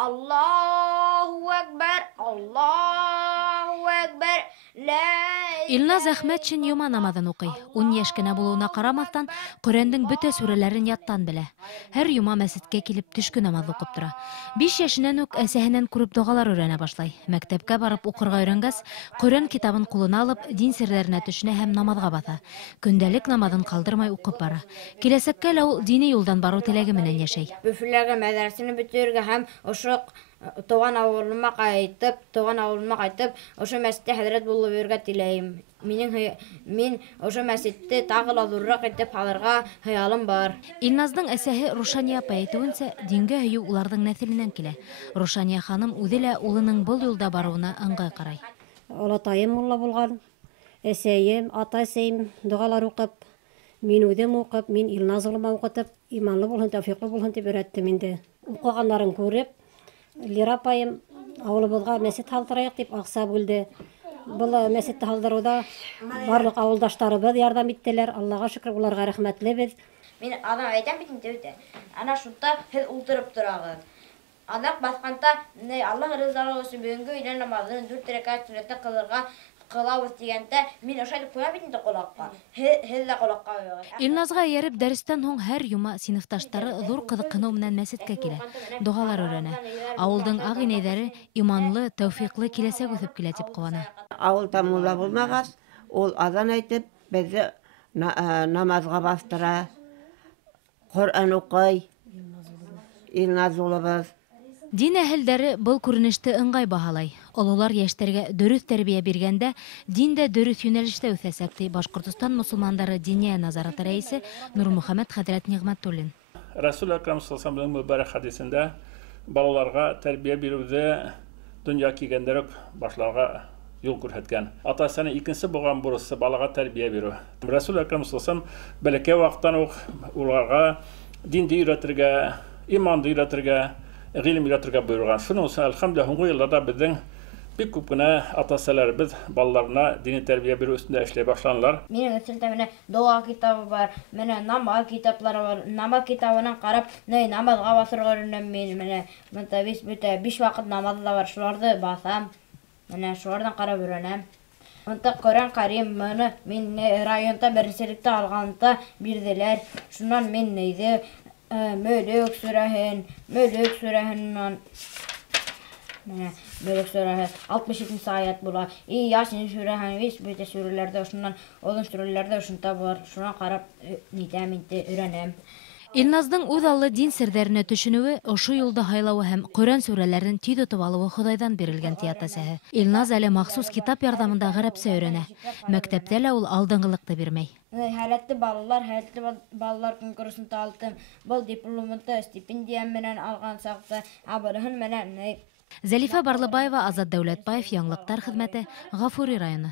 Аллаху акбар, Аллаху акбар, Илназ Әхмәтшин йома намаҙын уҡый. 10 йәшкенә булыуына ҡарамаҫтан, Ҡөрьәндең бөтә сүрәләрен яттан белә. Һәр йома мәсеткә килеп төшкө намаҙ уҡып тора. 5 йәшенән үк әсәһенән күреп доғалар өйрәнә башлай. Мәктәпкә барып уҡырға өйрәнгәс, Ҡөрьән китабын ҡулына алып, дин серләренә төшөнә һәм намаҙға баҫа. Көндәлек намаҙын ҡалдырмай уҡып бара. Киләсәккә лә ул дини юлдан барыу теләге менән йәшәй. Өфөләге мәҙрәсәне бөтөргә һәм ошо туған ауылыма ҡайтып, ошо мәсеттә хәҙрәт булып йөрөргә теләйем. Мин ошо мәсетте тағы ла ҙурыраҡ итеп һалырға хыялым бар. Илназдың әсәһе Рушания апа әйтеүенсә, дингә һөйөү уларҙың нәҫеленән килә. Рушания ханым үҙе лә улының был юлда барыуына ыңғай ҡарай. Олатайым мулла булған, әсәйем, ата-әсәйем доғалар уҡып, мин үҙем уҡып, мин Илназ улыма уҡытып, иманлы булһын, тәүфиҡлы булһын тип өйрәттем инде. Уҡығандарын күреп, Лира апайым ауылыбыҙға мәсет һалдырайыҡ дип аҡса бүлде. Был мәсетте һалдырыуҙа барлыҡ ауылдаштарыбыҙ ярҙам иттеләр. Аллаға шөкөр, уларға рәхмәтлебеҙ. Мин аҙаҡ әйтәм бит инде, ана шунда һеҙ ултырып торағыҙ. Аҙаҡ баҫҡанда, Аллаһ ризалығы өсөн бөгөнгө өйлән намаҙын 4 рәкәт сүннәтте ҡылабыҙ тигәндә, мин ошо итеп ҡуям бит инде ҡолаҡҡа. Һеҙ ҙә ҡолаҡҡа ҡуйығыҙ. Илназға эйәреп дәрестән һуң һәр йома синыфташтары ҙур ҡыҙыҡһыныу менән мәсеткә килә. Доғалар өйрәнә. Ауылдың ағи инәйҙәре иманлы, тәүфиҡлы киләсәк үҫеп килә тип ҡыуана. Ауылда мулла булмағас, ул аҙан әйтеп, беҙҙе намаҙға баҫтыра, Ҡөрьән уҡый, Илназ улыбыҙ. Дин әһелдәре был күренеште ыңғай баһалай. Ололар йәштәргә дөрөҫ тәрбиә биргәндә, дин дә дөрөҫ йүнәлештә үҫәсәк, ти Башҡортостан мосолмандары диния назараты рәйесе Нурмөхәмәт хәҙрәт Ниғмәтуллин. Рәсүл Әкрәм саллаллаху алейһи мөбарәк хәдисендә балаларға тәрбиә биреүҙе донъя килгәндә үк башларға юл күрһәткән. Ата-әсәнең икенсе булған бурысы балаға тәрбиә бирү. Рәсүл Әкрәм саллаллаху бәләкәй ваҡыттан уҡ уларға динде өйрәтергә, иманды өйрәтергә, ғилем өйрәтергә бойорған. Шуның өсөн әлхәмдүлилләһ һуңғы йылдарҙа беҙҙең бик күп кенә ата-әсәләребеҙ балаларына дини тәрбиә биреү өҫтөндә эшләй башланылар. Минең өҫтәлдә менә дуа китабы бар, менә намаҙ китаптары бар. Намаҙ китабынан ҡарап, намаҙға баҫырға өйрәнәм мин. Менә 5 ваҡыт намаҙы да бар, шуларҙы баҫам. Менә шуларҙан ҡарап өйрәнәм. Ҡөрьән Кәрим мин районда беренселекте алғанда бирҙеләр. Шунан мин Мөлөк сүрәһен 67 аят була. Ясин сүрәһен, бөтә сүрәләрҙә, шунан оҙон сүрәләрҙә шунда бар. Шунан ҡарап нитәм инде, өйрәнәм. Илназдың үҙ аллы дин серҙәренә төшөнөүе, ошо юлда һайлауы һәм Ҡөрьән сүрәләрен тиҙ тотоп алыуы Хоҙайҙан бирелгән, ти ата-әсәһе. Илназ әле махсус китап ярҙамында ғәрәпсә өйрәнә. Мәктәптә лә ул алдынғылыҡты бирмәй. Һәләтле балалар конкурсында алдым. Был дипломды стипендия менән алған саҡта, абырыһын менән. Зәлифә Барлыбаева, Азат Дәүләтбаев, Яңлыҡтар хеҙмәте, Ғафури районы.